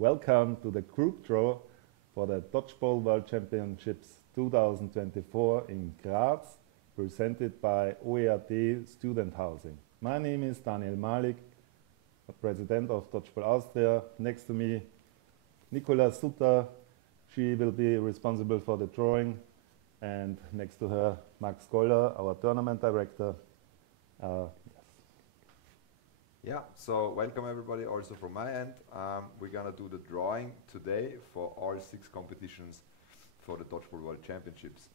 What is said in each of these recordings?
Welcome to the group draw for the Dodgeball World Championships 2024 in Graz, presented by OEAD Student Housing. My name is Daniel Malik, President of Dodgeball Austria. Next to me, Nicola Sutter. She will be responsible for the drawing. And next to her, Max Goller, our tournament director. Yeah, so welcome everybody also from my end. We're gonna do the drawing today for all 6 competitions for the Dodgeball World Championships.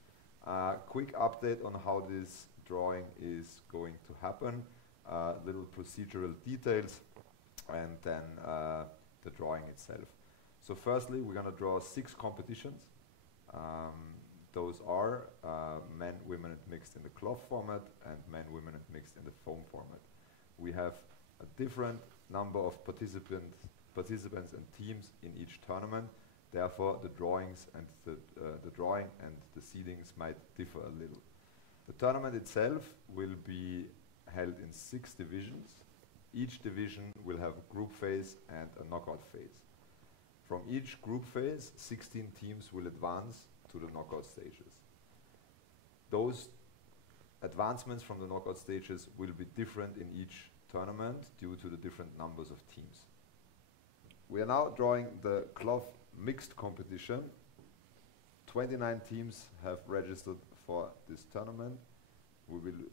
Quick update on how this drawing is going to happen, little procedural details, and then the drawing itself. So firstly, we're gonna draw 6 competitions. Those are men, women and mixed in the cloth format and men, women and mixed in the foam format. We have a different number of participants and teams in each tournament. Therefore, the drawings and the drawing and the seedings might differ a little. The tournament itself will be held in 6 divisions. Each division will have a group phase and a knockout phase. From each group phase, 16 teams will advance to the knockout stages. Those advancements from the knockout stages will be different in each tournament due to the different numbers of teams. We are now drawing the cloth mixed competition. 29 teams have registered for this tournament.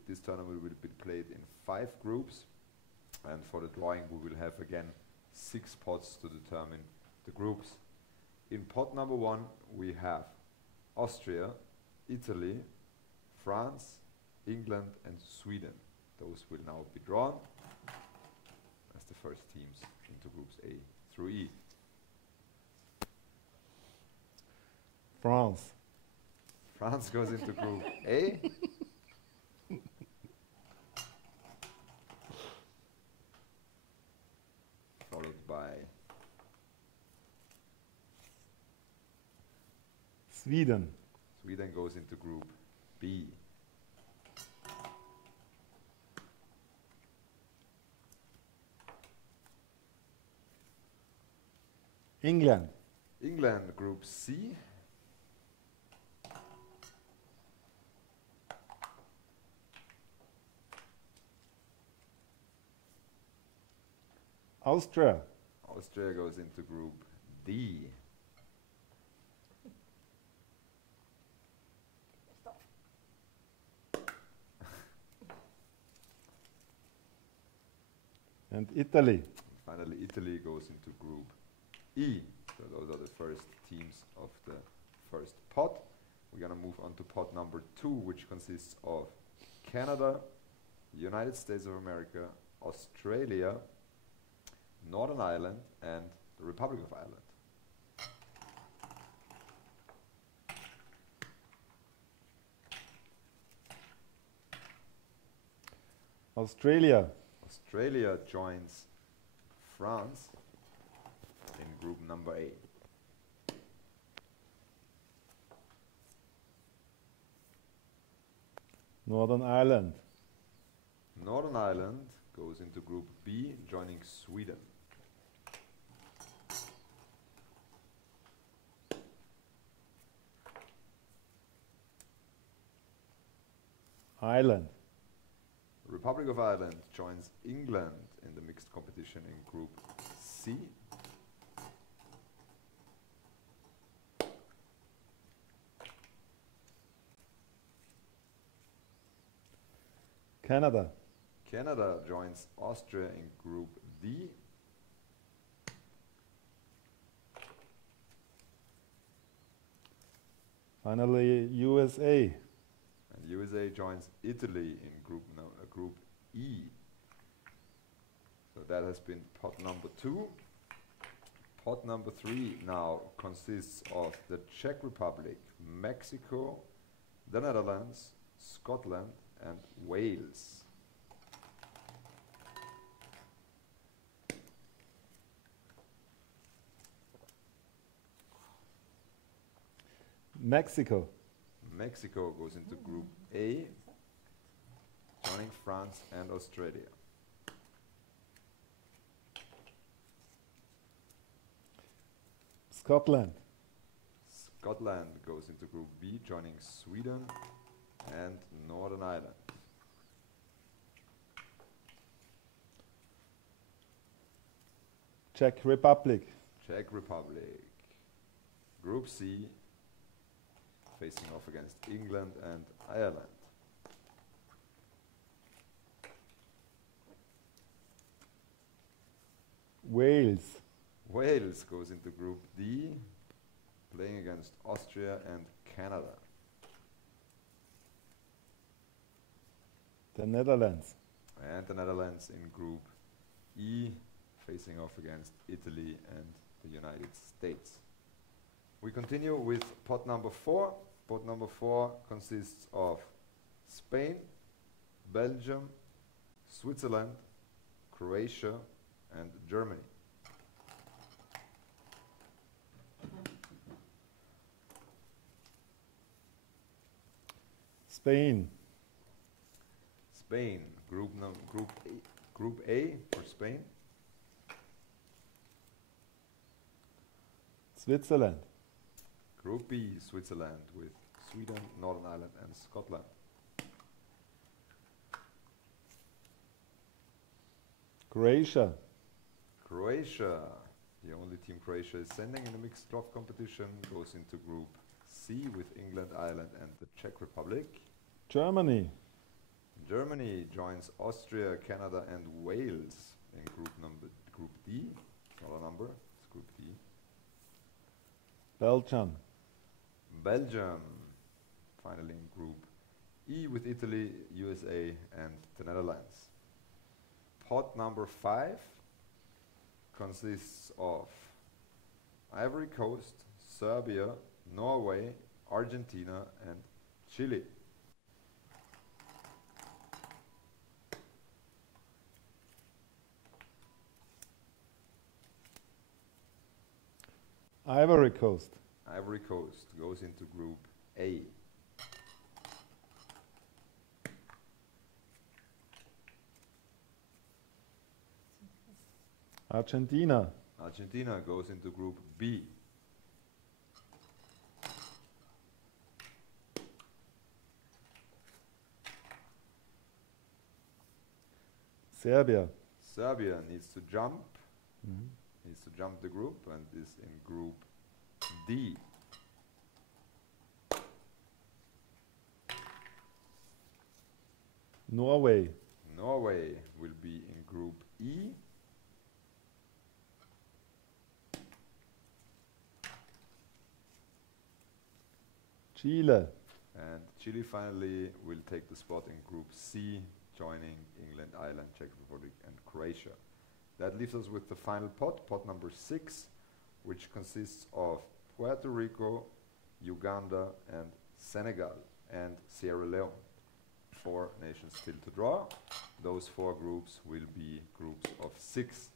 This tournament will be played in 5 groups, and for the drawing we will have again 6 pots to determine the groups. In pot number 1 we have Austria, Italy, France, England and Sweden. Those will now be drawn as the first teams into groups A through E. France. France goes into group A. Followed by Sweden. Sweden goes into group B. England. England, group C. Austria. Austria goes into group D. And Italy. Finally, Italy goes into group E. So those are the first teams of the first pot. We're going to move on to pot number 2, which consists of Canada, United States of America, Australia, Northern Ireland, and the Republic of Ireland. Australia. Australia joins France in group number A. Northern Ireland. Northern Ireland goes into group B, joining Sweden. Ireland. Republic of Ireland joins England in the mixed competition in group C. Canada. Canada joins Austria in group D. Finally, USA. And USA joins Italy in group E. So that has been pot number 2. Pot number 3 now consists of the Czech Republic, Mexico, the Netherlands, Scotland and Wales. Mexico. Mexico goes into group A, joining France and Australia. Scotland. Scotland goes into Group B, joining Sweden and Northern Ireland. Czech Republic. Czech Republic. Group C, facing off against England and Ireland. Wales. Wales goes into Group D, playing against Austria and Canada. The Netherlands. And the Netherlands in Group E, facing off against Italy and the United States. We continue with pot number 4. Pot number 4 consists of Spain, Belgium, Switzerland, Croatia, and Germany. Spain. Spain, Group A for Spain. Switzerland. Group B, Switzerland, with Sweden, Northern Ireland, and Scotland. Croatia. Croatia, the only team Croatia is sending in the mixed club competition, goes into Group C with England, Ireland, and the Czech Republic. Germany. Germany joins Austria, Canada, and Wales in Group D. It's not a number, it's Group D. Belgium. Belgium, finally in Group E with Italy, USA, and the Netherlands. Pot number 5 consists of Ivory Coast, Serbia, Norway, Argentina, and Chile. Ivory Coast. Ivory Coast goes into Group A. Argentina. Argentina goes into Group B. Serbia. Serbia needs to jump the group and is in Group D. Norway. Norway will be in Group E. Chile. And Chile finally will take the spot in Group C, joining England, Ireland, Czech Republic, and Croatia. That leaves us with the final pot, pot number 6, which consists of Puerto Rico, Uganda, and Senegal, and Sierra Leone. 4 nations still to draw. Those 4 groups will be groups of 6.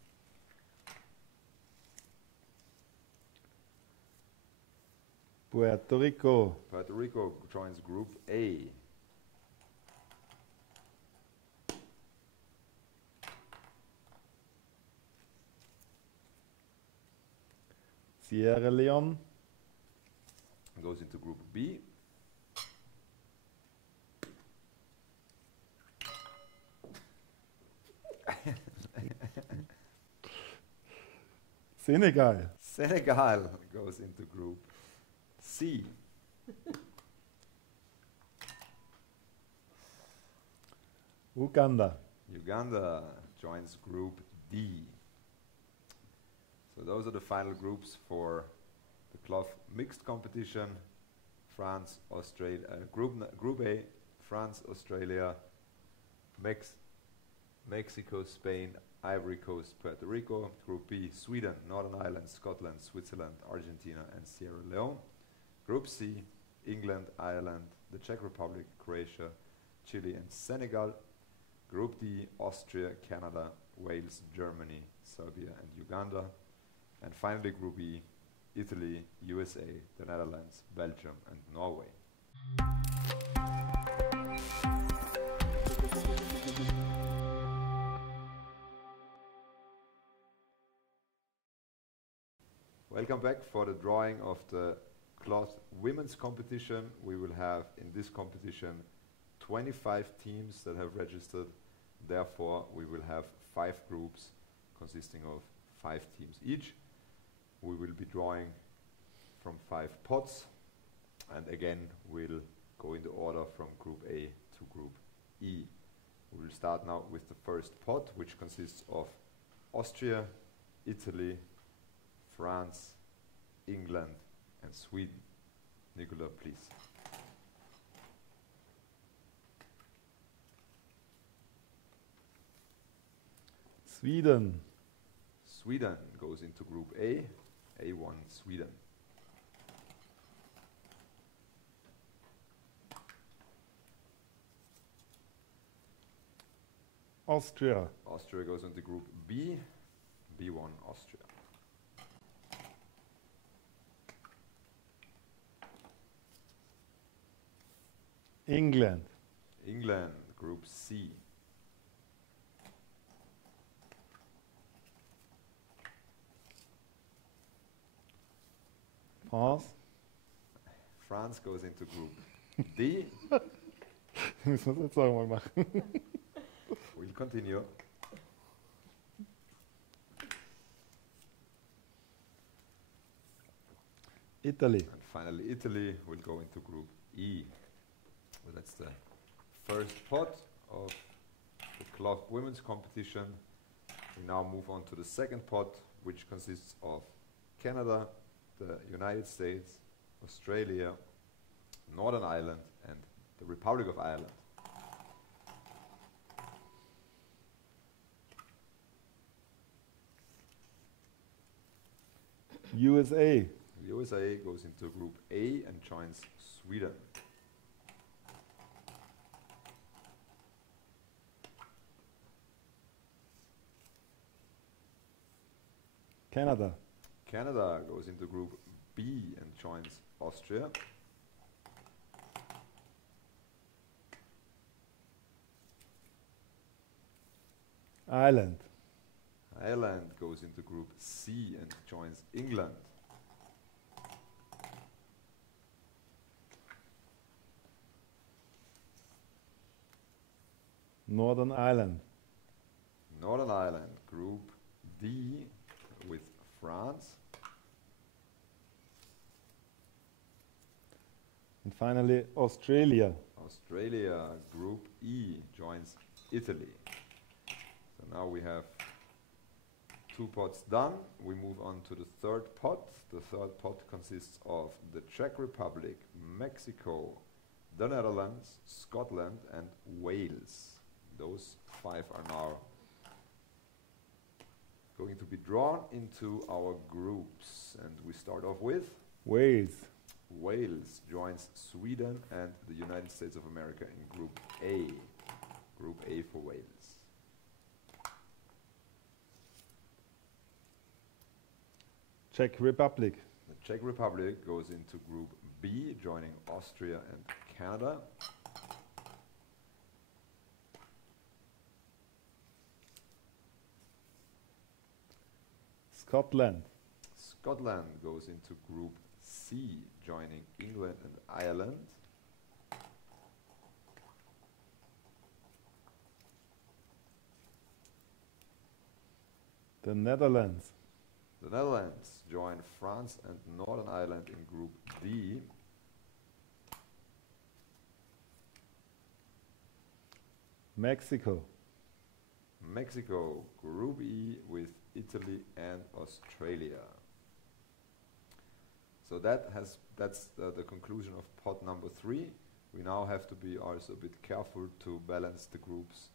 Puerto Rico. Puerto Rico joins Group A. Sierra Leone. Goes into Group B. Senegal. Senegal goes into Group C. Uganda. Uganda joins Group D. So those are the final groups for the cloth mixed competition. France, Australia, Group A, France, Australia, Mexico, Spain, Ivory Coast, Puerto Rico. Group B, Sweden, Northern Ireland, Scotland, Switzerland, Argentina, and Sierra Leone. Group C, England, Ireland, the Czech Republic, Croatia, Chile, and Senegal. Group D, Austria, Canada, Wales, Germany, Serbia, and Uganda. And finally, Group E, Italy, USA, the Netherlands, Belgium, and Norway. welcome back for the drawing of the cloth women's competition. We will have in this competition 25 teams that have registered. Therefore, we will have 5 groups consisting of 5 teams each. We will be drawing from 5 pots, and again we'll go in the order from Group A to Group E. We will start now with the first pot, which consists of Austria, Italy, France, England and Sweden. Nicola, please. Sweden. Sweden goes into Group A, A1 Sweden. Austria. Austria goes into Group B, B1 Austria. England. England, Group C. France. France goes into Group D. Müssen wir das jetzt auch mal machen. We'll continue. Italy. And finally, Italy will go into Group E. So that's the first pot of the cloth women's competition. We now move on to the second pot, which consists of Canada, the United States, Australia, Northern Ireland, and the Republic of Ireland. USA. USA goes into Group A and joins Sweden. Canada. Canada goes into Group B and joins Austria. Ireland. Ireland goes into Group C and joins England. Northern Ireland. Northern Ireland, Group D with France. And finally, Australia. Australia, Group E, joins Italy. So now we have 2 pots done. We move on to the third pot. The third pot consists of the Czech Republic, Mexico, the Netherlands, Scotland and Wales. Those 5 are now going to be drawn into our groups. And we start off with Wales. Wales joins Sweden and the United States of America in Group A. Group A for Wales. Czech Republic. The Czech Republic goes into Group B, joining Austria and Canada. Scotland. Scotland goes into Group C, joining England and Ireland. The Netherlands. The Netherlands join France and Northern Ireland in Group D. Mexico. Mexico, Group E with Italy and Australia. So that's the conclusion of pot number 3. We now have to be also a bit careful to balance the groups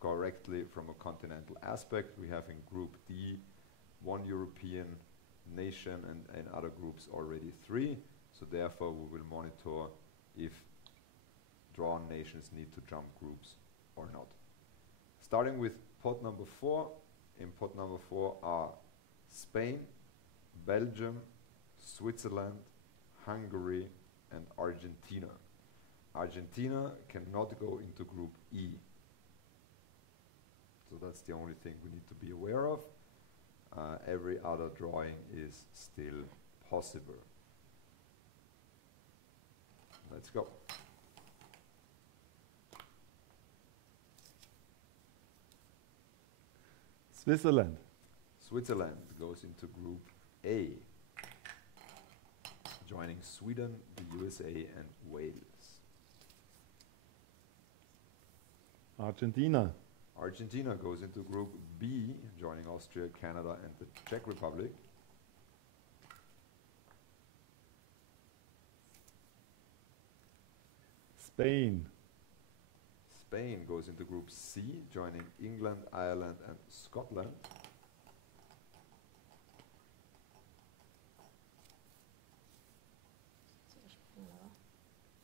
correctly from a continental aspect. We have in Group D 1 European nation and in other groups already 3. So therefore we will monitor if drawn nations need to jump groups or not. Starting with pot number 4. In pot number 4 are Spain, Belgium, Switzerland, Hungary and Argentina. Argentina cannot go into Group E. So that's the only thing we need to be aware of. every other drawing is still possible. Let's go. Switzerland. Switzerland goes into Group A, joining Sweden, the USA and Wales. Argentina. Argentina goes into Group B, joining Austria, Canada and the Czech Republic. Spain. Spain goes into Group C, joining England, Ireland and Scotland.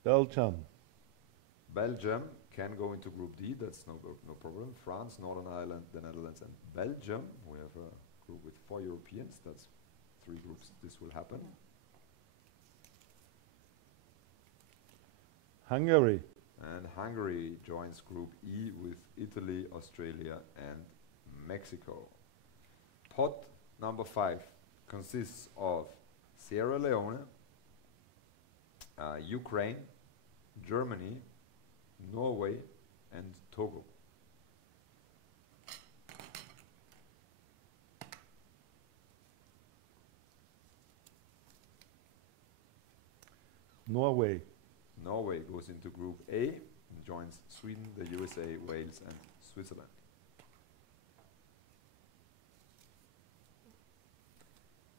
Belgium. Belgium can go into Group D, that's no problem. France, Northern Ireland, the Netherlands and Belgium. We have a group with 4 Europeans, that's 3 groups this will happen. Hungary. And Hungary joins Group E with Italy, Australia and Mexico. Pot number 5 consists of Sierra Leone, Ukraine, Germany, Norway and Togo. Norway. Norway goes into Group A and joins Sweden, the USA, Wales and Switzerland.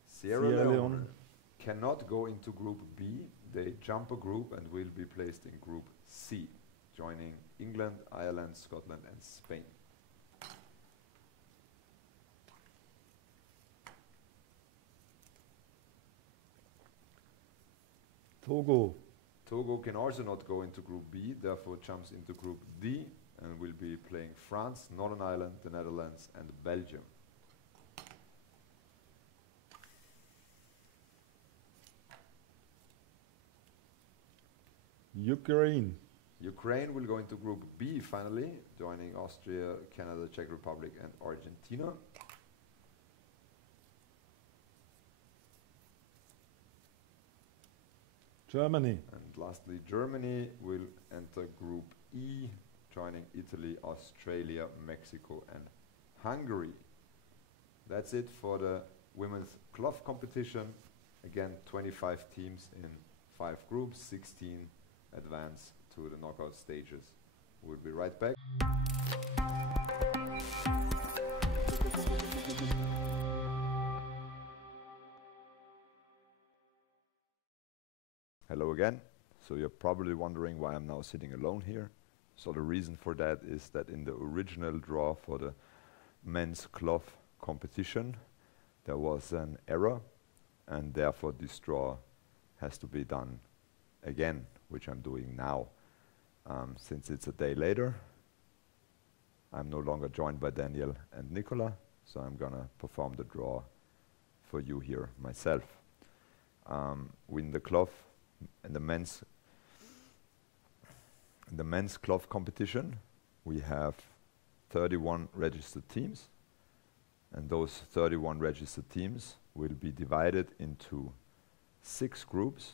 Sierra Leone cannot go into Group B. They jump a group and will be placed in Group C, joining England, Ireland, Scotland and Spain. Togo. Togo can also not go into Group B, therefore jumps into Group D and will be playing France, Northern Ireland, the Netherlands and Belgium. Ukraine. Ukraine will go into Group B finally, joining Austria, Canada, Czech Republic and Argentina. Germany. And lastly, Germany will enter Group E, joining Italy, Australia, Mexico and Hungary. That's it for the women's cloth competition. Again, 25 teams in 5 groups, 16 advance to the knockout stages. We'll be right back. Hello again. So you're probably wondering why I'm now sitting alone here. So the reason for that is that in the original draw for the men's cloth competition, there was an error, and therefore this draw has to be done again, which I'm doing now. Since it's a day later, I'm no longer joined by Daniel and Nicola, so I'm gonna perform the draw for you here myself. Win the cloth in the men's cloth competition. We have 31 registered teams, and those 31 registered teams will be divided into 6 groups.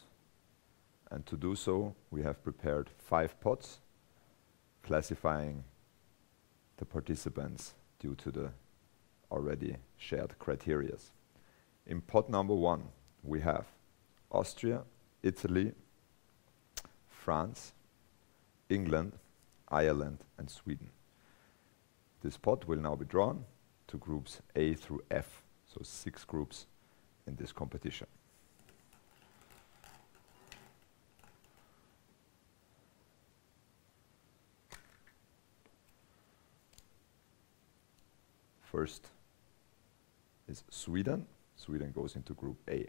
And to do so, we have prepared 5 pots, classifying the participants due to the already shared criteria. In pot number 1, we have Austria, Italy, France, England, Ireland and Sweden. This pot will now be drawn to groups A through F, so 6 groups in this competition. First is Sweden. Sweden goes into Group A.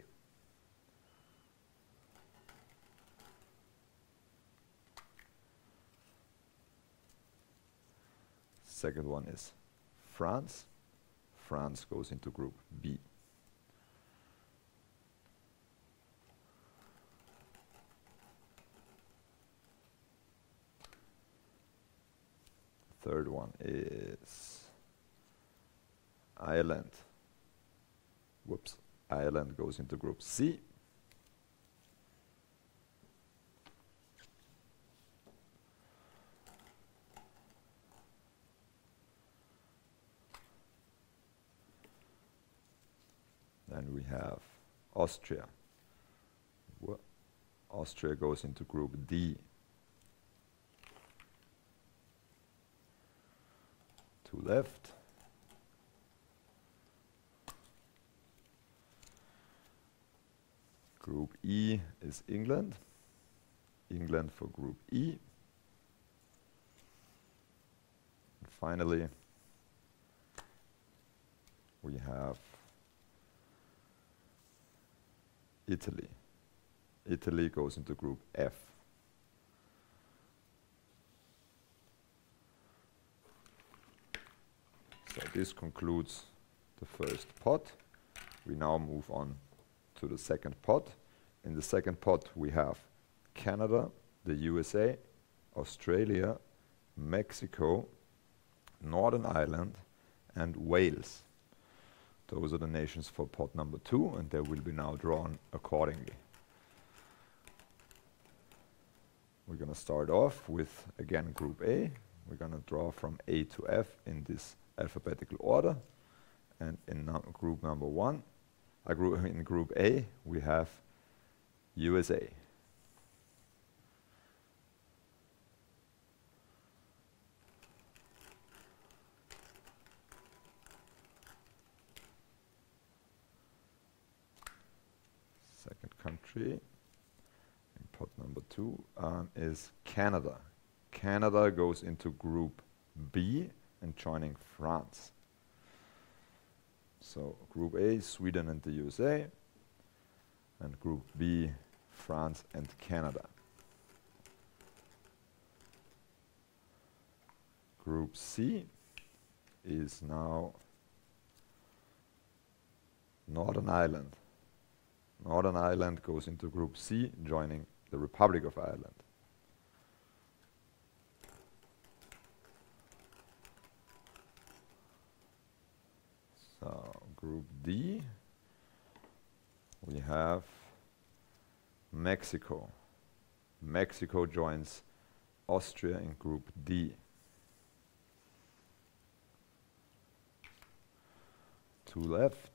Second one is France. France goes into Group B. Third one is Ireland. Ireland goes into group C. Then we have Austria. Austria goes into group D. Two left. Group E is England. England for group E. And finally, we have Italy. Italy goes into group F. So this concludes the first pot. We now move on to the second pot. In the second pot we have Canada, the USA, Australia, Mexico, Northern Ireland and Wales. Those are the nations for pot number 2, and they will be now drawn accordingly. We're going to start off with, again, Group A. We're going to draw from A to F in this alphabetical order. And in group number 1, in Group A, we have USA. Second country in pot number 2 is Canada. Canada goes into Group B and joining France. So Group A, Sweden and the USA, and Group B, France and Canada. Group C is now Northern Ireland. Northern Ireland goes into Group C, joining the Republic of Ireland. So Group D, we have Mexico. Mexico joins Austria in Group D. Two left.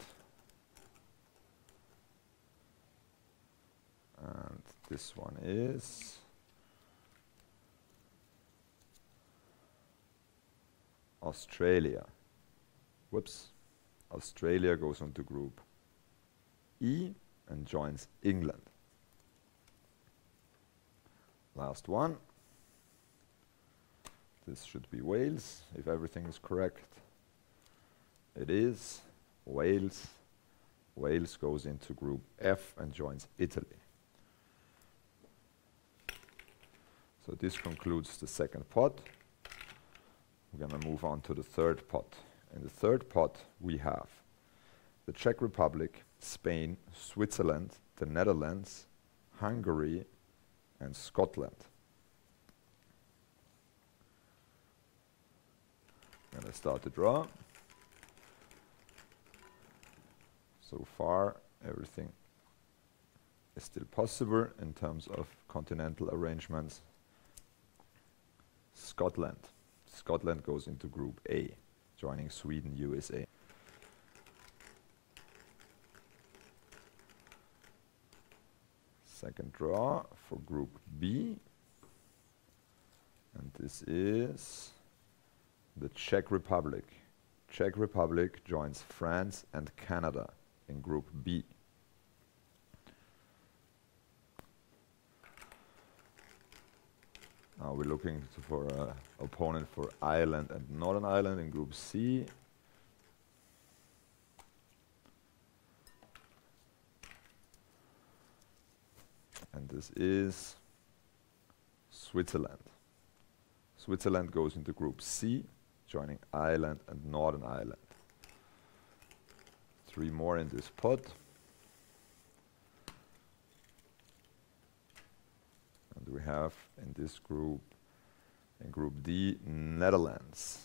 And this one is Australia. Australia goes into Group E and joins England. Last one. This should be Wales, if everything is correct. It is Wales. Wales goes into Group F and joins Italy. So this concludes the second pot. We're going to move on to the third pot. In the third pot, we have the Czech Republic, Spain, Switzerland, the Netherlands, Hungary, and Scotland. I'm going to start the draw. So far, everything is still possible in terms of continental arrangements. Scotland. Scotland goes into Group A, joining Sweden, USA. Second draw for Group B. And this is the Czech Republic. Czech Republic joins France and Canada in Group B. Now we're looking for an opponent for Ireland and Northern Ireland in Group C. And this is Switzerland. Switzerland goes into Group C, joining Ireland and Northern Ireland. 3 more in this pot. And we have in this group, in Group D, Netherlands,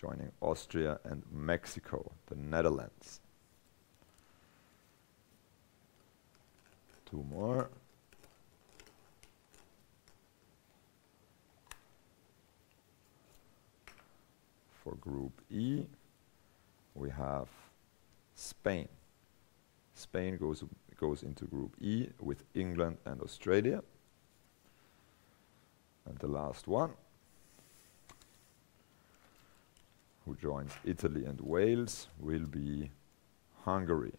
joining Austria and Mexico, the Netherlands. Two more. For Group E, we have Spain. Spain goes into Group E with England and Australia. And the last one, who joins Italy and Wales, will be Hungary.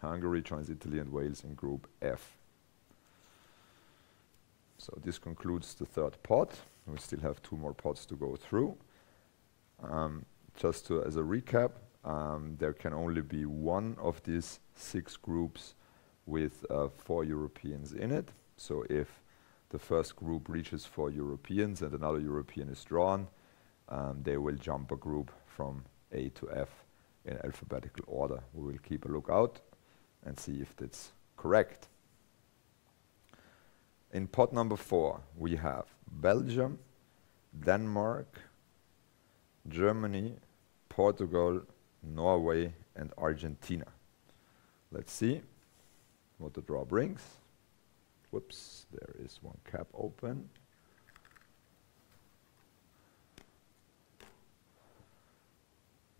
Hungary joins Italy and Wales in Group F. So this concludes the third pot. We still have two more pots to go through. As a recap, there can only be one of these 6 groups with 4 Europeans in it. So if the first group reaches 4 Europeans and another European is drawn, they will jump a group from A to F in alphabetical order. We will keep a lookout and see if that's correct. In pot number 4, we have Belgium, Denmark, Germany, Portugal, Norway, and Argentina. Let's see what the draw brings. Whoops, there is one cap open.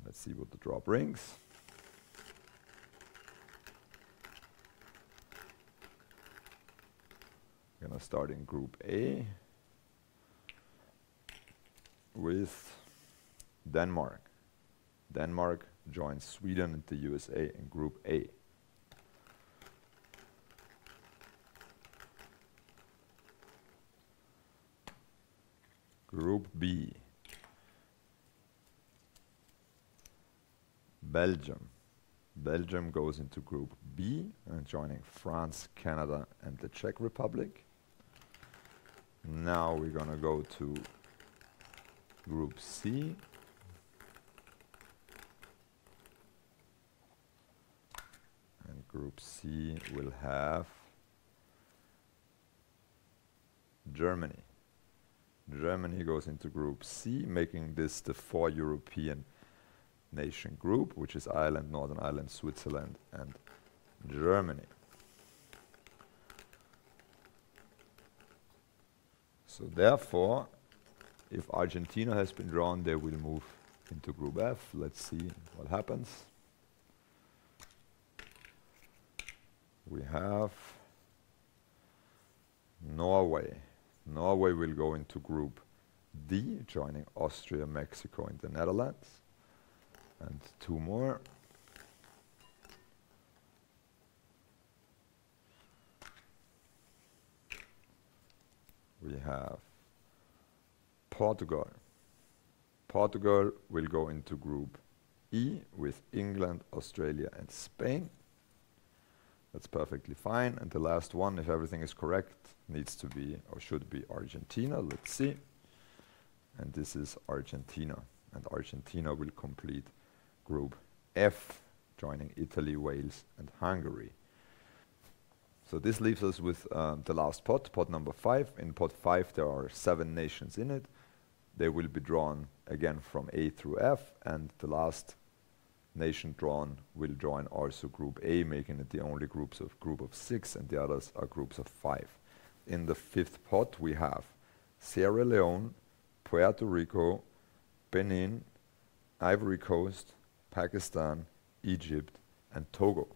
Let's see what the draw brings. I'm gonna start in Group A with Denmark. Denmark joins Sweden and the USA in Group A. Group B. Belgium. Belgium goes into Group B and joining France, Canada, and the Czech Republic. Now we're gonna go to Group C. And Group C will have Germany. Germany goes into Group C, making this the 4 European nation group, which is Ireland, Northern Ireland, Switzerland, and Germany. So therefore, if Argentina has been drawn, they will move into Group F. Let's see what happens. We have Norway. Norway will go into Group D, joining Austria, Mexico, and the Netherlands. And 2 more. We have Portugal. Portugal will go into Group E with England, Australia, and Spain. That's perfectly fine. And the last one, if everything is correct, needs to be or should be Argentina. Let's see. And this is Argentina. And Argentina will complete Group F, joining Italy, Wales, and Hungary. So this leaves us with the last pot, pot number 5. In pot 5 there are 7 nations in it. They will be drawn again from A through F, and the last nation drawn will join also Group A, making it the only group of 6, and the others are groups of 5. In the 5th pot we have Sierra Leone, Puerto Rico, Benin, Ivory Coast, Pakistan, Egypt, and Togo.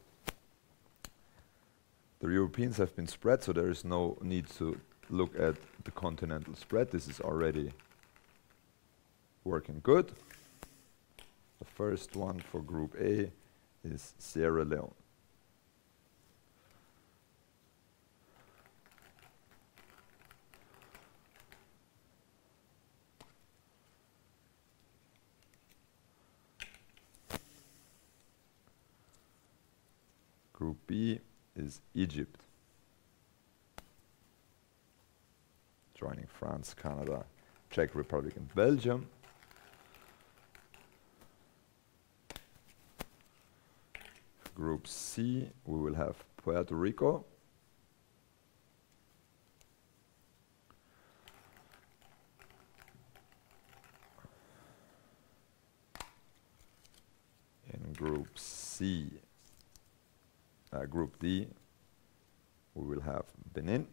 The Europeans have been spread, so there is no need to look at the continental spread. This is already working good. The first one for Group A is Sierra Leone. Group B is Egypt, joining France, Canada, Czech Republic, and Belgium. Group C, we will have Puerto Rico, in Group D, we will have Benin.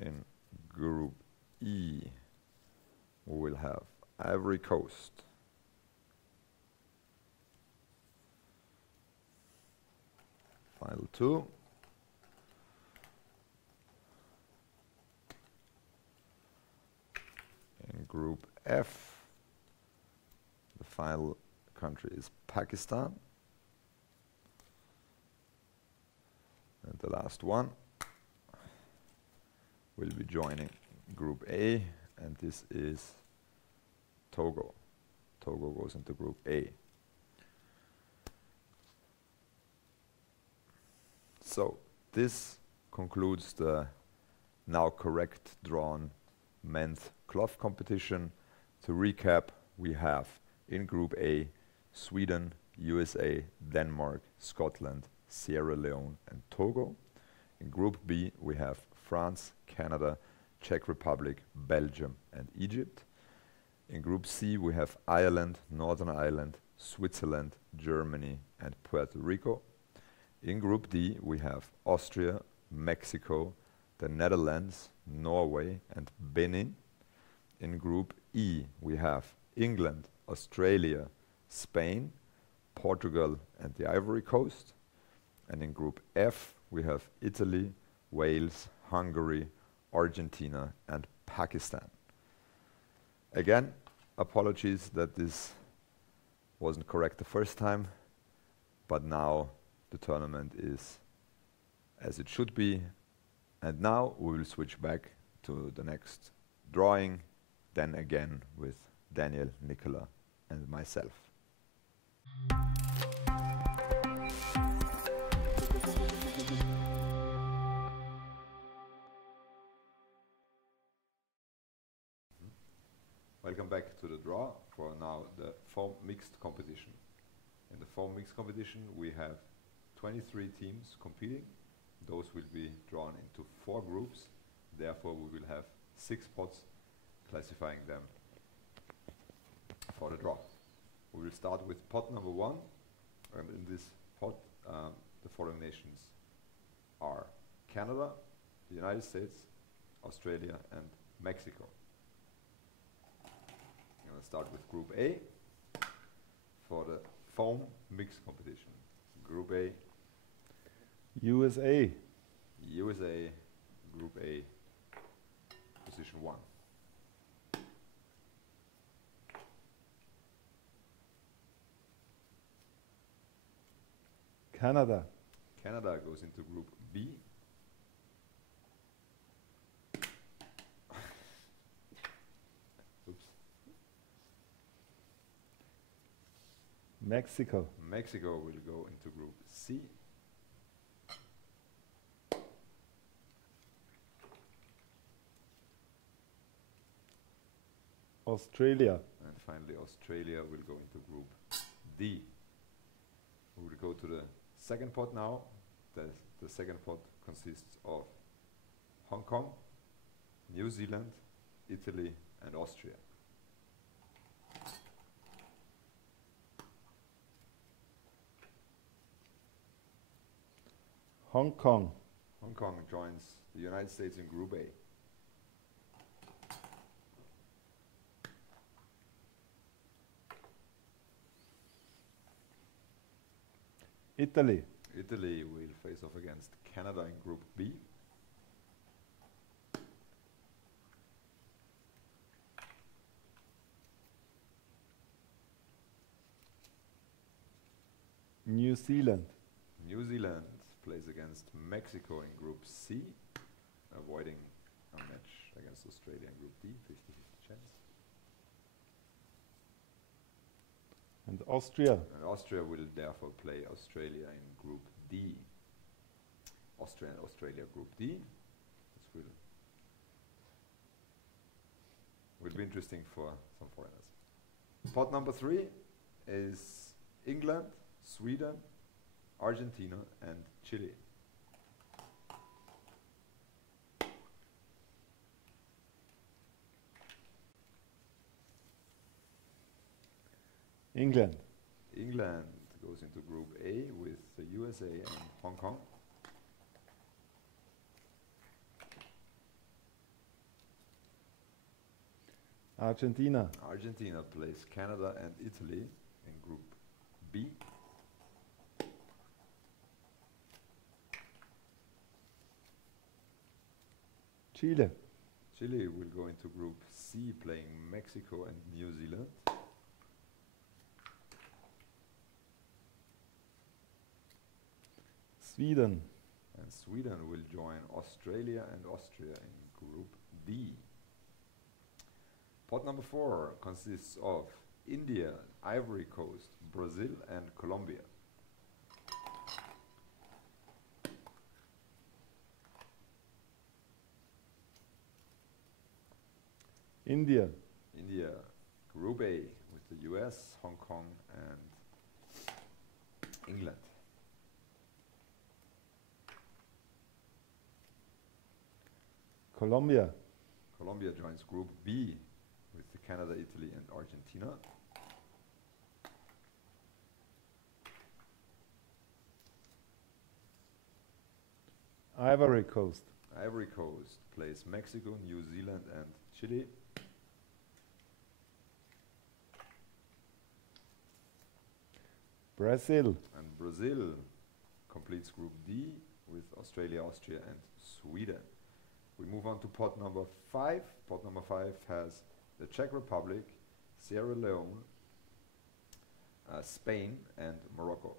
In Group E, we will have Ivory Coast. Final two. In Group F, the final country is Pakistan. And the last one will be joining Group A, and this is Togo. Togo goes into Group A. So this concludes the now correct drawn men's cloth competition. To recap, we have in Group A Sweden, USA, Denmark, Scotland, Sierra Leone and Togo. In Group B we have France, Canada, Czech Republic, Belgium and Egypt. In Group C we have Ireland, Northern Ireland, Switzerland, Germany and Puerto Rico. In Group D we have Austria, Mexico, the Netherlands, Norway and Benin. In Group E we have England, Australia, Spain, Portugal and the Ivory Coast. And in Group F we have Italy, Wales, Hungary, Argentina and Pakistan. Again, apologies that this wasn't correct the first time, but now the tournament is as it should be. And now we will switch back to the next drawing, then again with Daniel, Nicola and myself. Welcome back to the draw for now the foam mixed competition. In the foam mixed competition we have 23 teams competing. Those will be drawn into 4 groups. Therefore we will have 6 pots, classifying them for the draw. We will start with pot number 1, and in this pot the following nations are Canada, the United States, Australia and Mexico. I'm going to start with Group A for the foam mixed competition. Group A, USA. USA, Group A, position 1. Canada. Canada goes into Group B. Oops. Mexico. Mexico will go into Group C. Australia. And finally Australia will go into Group D. We will go to the second pot now. The second pot consists of Hong Kong, New Zealand, Italy and Austria. Hong Kong. Hong Kong joins the United States in Group A. Italy. Italy will face off against Canada in Group B. New Zealand. New Zealand plays against Mexico in Group C, avoiding a match against Australia in Group D, 50-50 chance. And Austria. And Austria will therefore play Australia in Group D. Austria and Australia Group D. This will be interesting for some foreigners. Pot number 3 is England, Sweden, Argentina and Chile. England. England goes into Group A with the USA and Hong Kong. Argentina. Argentina plays Canada and Italy in Group B. Chile. Chile will go into Group C playing Mexico and New Zealand. Sweden. And Sweden will join Australia and Austria in Group D. Pot number 4 consists of India, Ivory Coast, Brazil and Colombia. India. India, Group A with the US, Hong Kong and England. Colombia. Colombia joins Group B with the Canada, Italy and Argentina. Ivory Coast. Ivory Coast plays Mexico, New Zealand and Chile. Brazil. And Brazil completes Group D with Australia, Austria and Sweden. We move on to pot number 5. Pot number 5 has the Czech Republic, Sierra Leone, Spain and Morocco.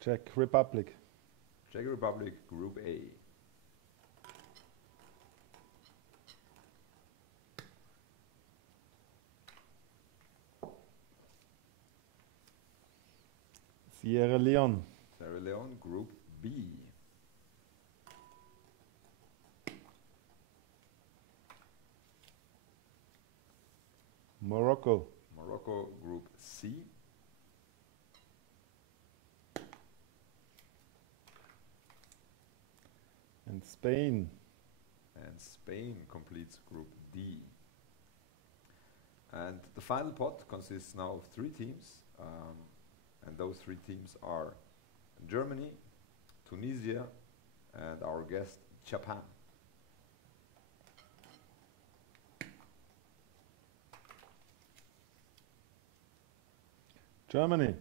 Czech Republic. Czech Republic, Group A. Sierra Leone. Sierra Leone, Group B. Morocco. Morocco, Group C. And Spain. And Spain completes Group D. And the final pot consists now of 3 teams. And those 3 teams are Germany, Tunisia, and our guest, Japan. Germany.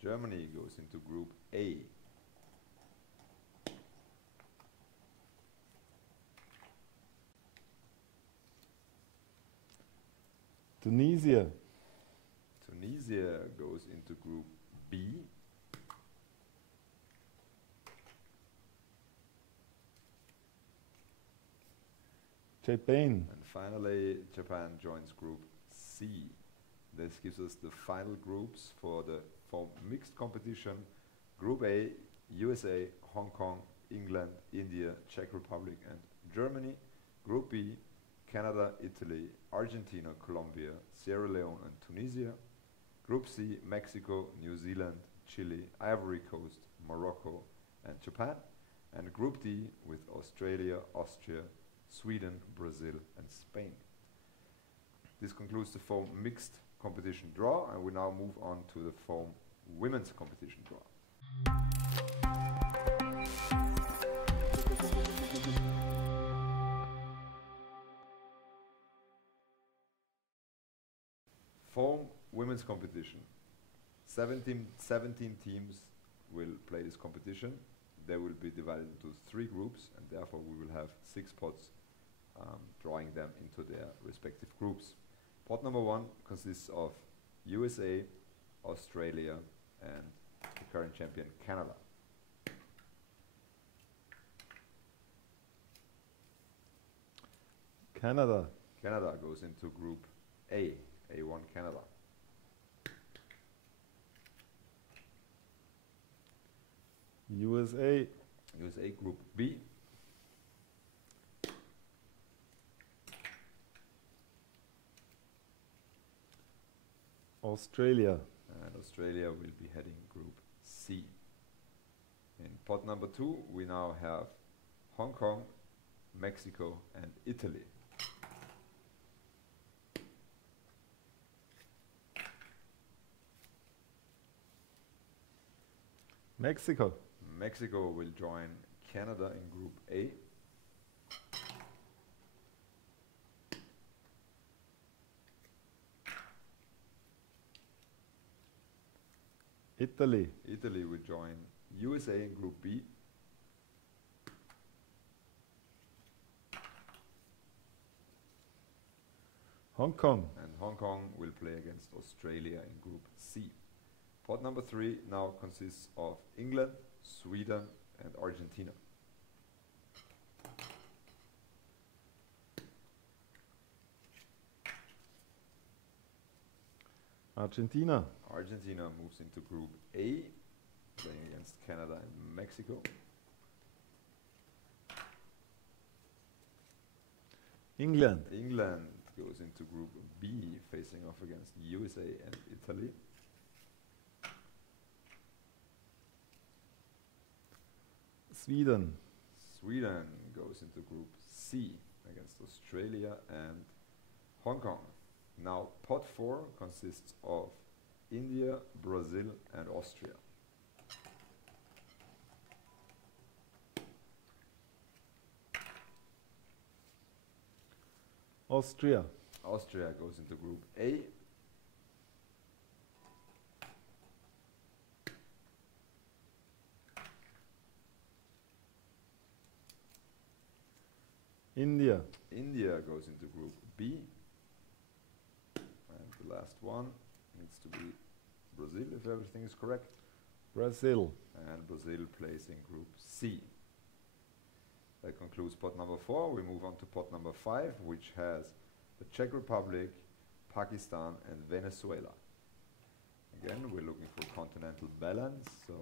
Germany goes into Group A. Tunisia. Tunisia goes into Group B. Japan. And finally, Japan joins Group C. This gives us the final groups for mixed competition. Group A, USA, Hong Kong, England, India, Czech Republic and Germany. Group B, Canada, Italy, Argentina, Colombia, Sierra Leone and Tunisia. Group C, Mexico, New Zealand, Chile, Ivory Coast, Morocco and Japan. And Group D with Australia, Austria, Sweden, Brazil and Spain. This concludes the foam mixed competition draw, and we now move on to the foam women's competition draw. Foam women's competition. 17 teams will play this competition. They will be divided into 3 groups, and therefore we will have 6 pots, drawing them into their respective groups. Pot number 1 consists of USA, Australia and the current champion Canada. Canada. Canada goes into Group A, A1 Canada. USA. USA Group B. Australia. And Australia will be heading Group C. In pot number 2 we now have Hong Kong, Mexico, and Italy. Mexico. Mexico will join Canada in Group A. Italy. Italy will join USA in Group B. Hong Kong. And Hong Kong will play against Australia in Group C. Pot number 3 now consists of England, Sweden, and Argentina. Argentina. Argentina moves into Group A, playing against Canada and Mexico. England. England goes into Group B, facing off against USA and Italy. Sweden. Sweden goes into Group C against Australia and Hong Kong. Now, pot 4 consists of India, Brazil, and Austria. Austria. Austria goes into Group A. India. India goes into Group B. And the last one needs to be Brazil, if everything is correct. Brazil. And Brazil plays in Group C. That concludes pot number 4. We move on to pot number 5, which has the Czech Republic, Pakistan, and Venezuela. Again, we're looking for continental balance, so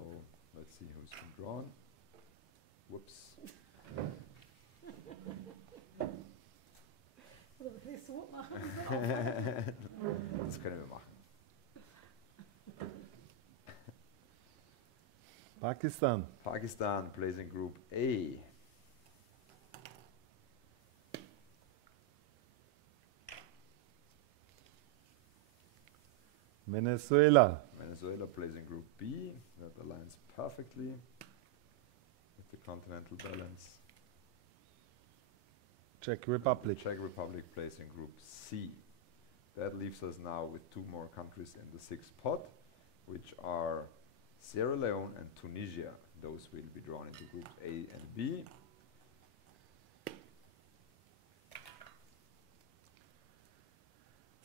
let's see who's been drawn. Whoops. Das können wir machen. Pakistan. Pakistan plays in Group A. Venezuela. Venezuela plays in Group B. That aligns perfectly with the continental balance. Czech Republic. Czech Republic plays in Group C. That leaves us now with 2 more countries in the 6th pot, which are Sierra Leone and Tunisia. Those will be drawn into Groups A and B.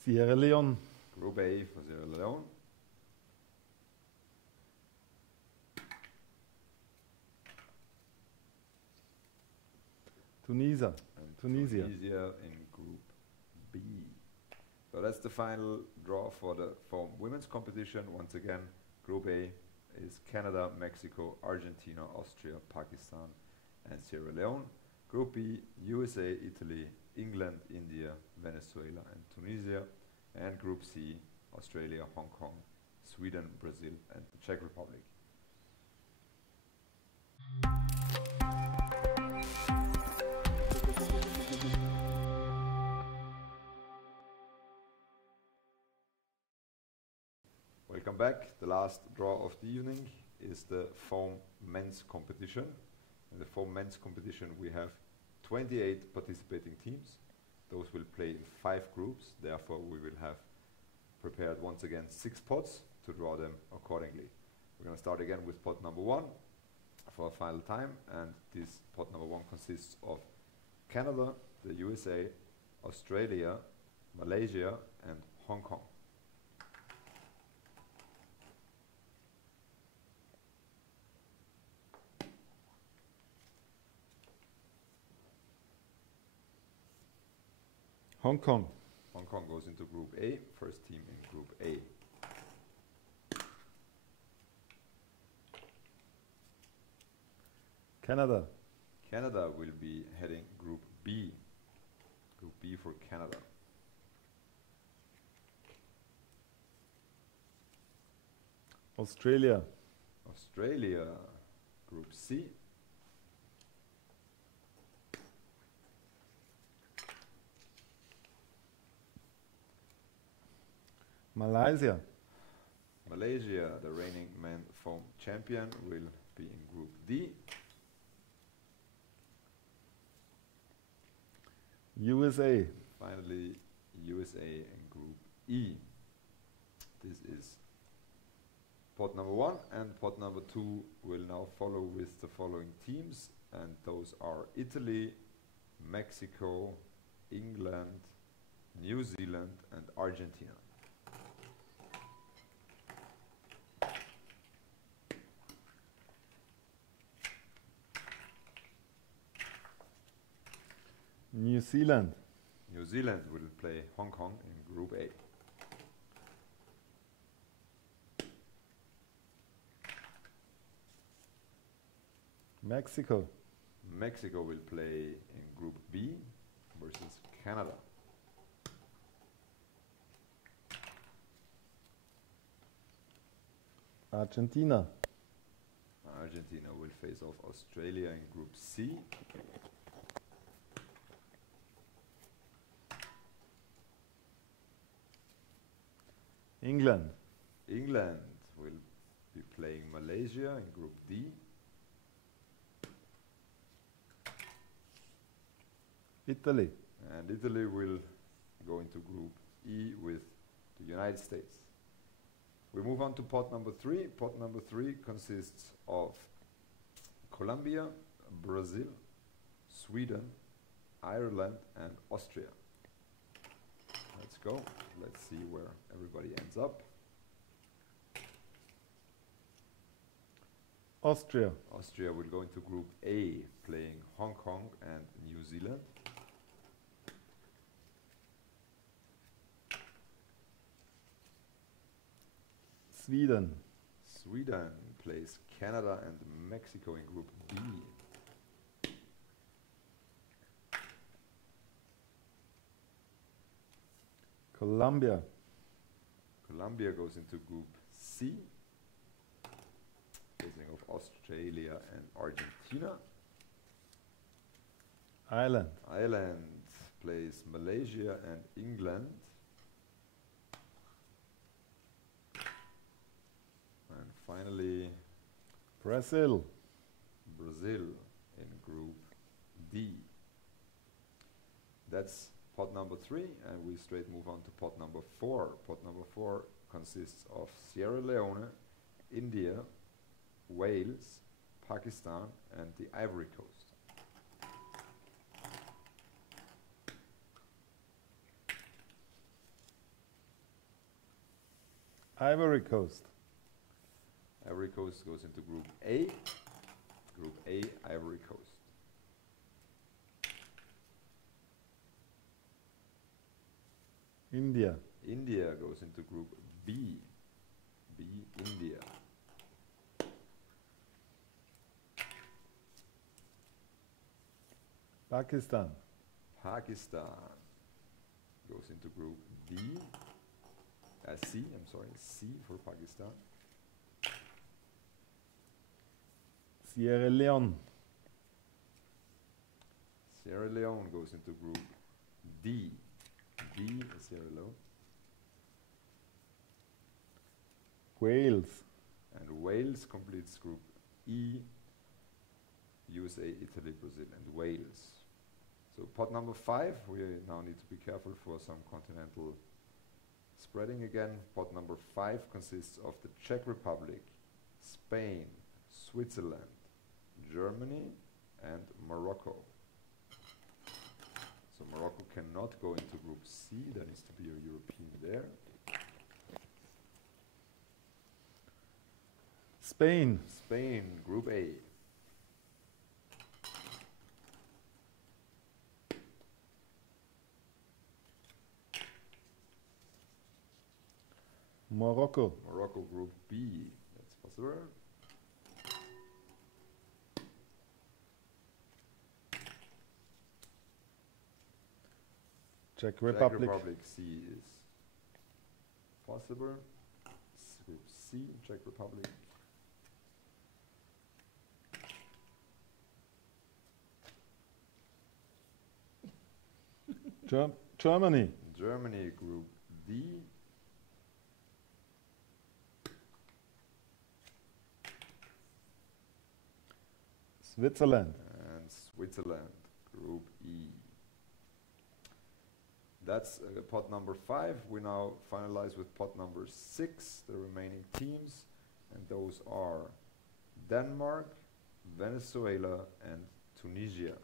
Sierra Leone. Group A for Sierra Leone. Tunisia. And Tunisia. Tunisia in Group B. So that's the final draw for the women's competition. Once again, Group A is Canada, Mexico, Argentina, Austria, Pakistan, and Sierra Leone. Group B, USA, Italy, England, India, Venezuela, and Tunisia. And Group C, Australia, Hong Kong, Sweden, Brazil, and the Czech Republic. Welcome back. The last draw of the evening is the foam men's competition. In the foam men's competition we have 28 participating teams. Those will play in 5 groups. Therefore we will have prepared once again 6 pots to draw them accordingly. We're going to start again with pot number 1 for a final time, and this pot number 1 consists of Canada, the USA, Australia, Malaysia, and Hong Kong. Hong Kong. Hong Kong goes into Group A, first team in Group A. Canada. Canada will be heading Group B. Group B for Canada. Australia. Australia, Group C. Malaysia. Malaysia, the reigning men foam champion, will be in Group D. USA. Finally, USA in Group E. This is pot number 1, and pot number 2 will now follow with the following teams, and those are Italy, Mexico, England, New Zealand, and Argentina. New Zealand. New Zealand will play Hong Kong in Group A. Mexico. Mexico will play in Group B versus Canada. Argentina. Argentina will face off Australia in Group C. England. England will be playing Malaysia in Group D. Italy. And Italy will go into Group E with the United States. We move on to pot number 3. Pot number 3 consists of Colombia, Brazil, Sweden, Ireland, and Austria. Let's go. Let's see where everybody ends up. Austria. Austria will go into Group A, playing Hong Kong and New Zealand. Sweden. Sweden plays Canada and Mexico in Group B. Colombia. Colombia goes into Group C, facing off Australia and Argentina. Ireland. Ireland plays Malaysia and England. And finally, Brazil. Brazil in Group D. That's pot number 3, and we straight move on to pot number 4. Pot number 4 consists of Sierra Leone, India, Wales, Pakistan, and the Ivory Coast. Ivory Coast. Ivory Coast goes into Group A. Group A, Ivory Coast. India. India goes into Group B. B, India. Pakistan. Pakistan goes into Group D. C, I'm sorry, C for Pakistan. Sierra Leone. Sierra Leone goes into Group D. D, Sierra Leone. Wales. And Wales completes Group E. USA, Italy, Brazil, and Wales. So pot number 5, we now need to be careful for some continental spreading again. Pot number 5 consists of the Czech Republic, Spain, Switzerland, Germany, and Morocco. So Morocco cannot go into Group C, there needs to be a European there. Spain. Spain, Group A. Morocco. Morocco, Group B. That's possible. Czech Republic. Czech Republic, C is possible. Group C, Czech Republic. Germany. Germany, Group D. Switzerland. And Switzerland, Group E. That's pot number 5. We now finalize with pot number 6, the remaining teams, and those are Denmark, Venezuela, and Tunisia.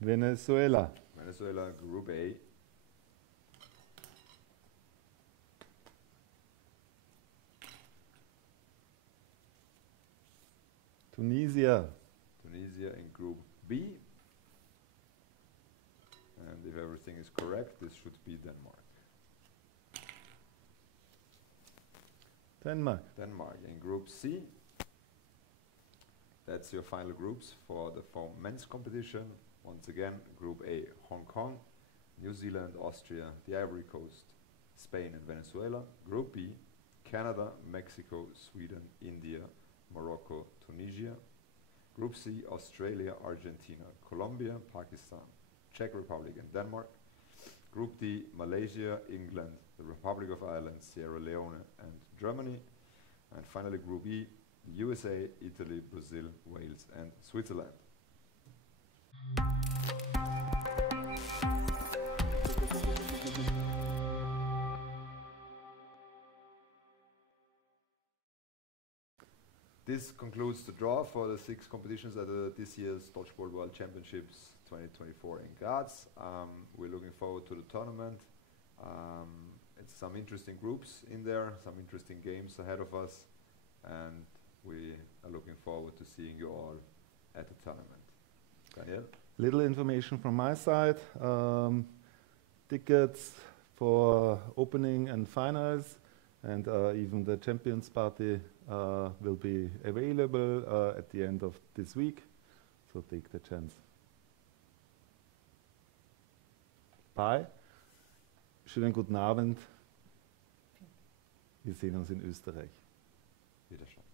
Venezuela. Venezuela, Group A. Tunisia. Tunisia in Group B. And if everything is correct, this should be Denmark. Denmark. Denmark in Group C. That's your final groups for the men's competition. Once again, Group A, Hong Kong, New Zealand, Austria, the Ivory Coast, Spain and Venezuela. Group B, Canada, Mexico, Sweden, India, Morocco, Tunisia. Group C, Australia, Argentina, Colombia, Pakistan, Czech Republic and Denmark. Group D, Malaysia, England, the Republic of Ireland, Sierra Leone and Germany. And finally Group E, USA, Italy, Brazil, Wales and Switzerland. This concludes the draw for the 6 competitions at this year's Dodgeball World Championships 2024 in Graz. We're looking forward to the tournament. It's some interesting groups in there, some interesting games ahead of us, and we are looking forward to seeing you all at the tournament. Daniel? Little information from my side. Tickets for opening and finals and even the Champions Party will be available at the end of this week, so take the chance. Bye. Schönen guten Abend. Wir sehen uns in Österreich. Wiederschauen.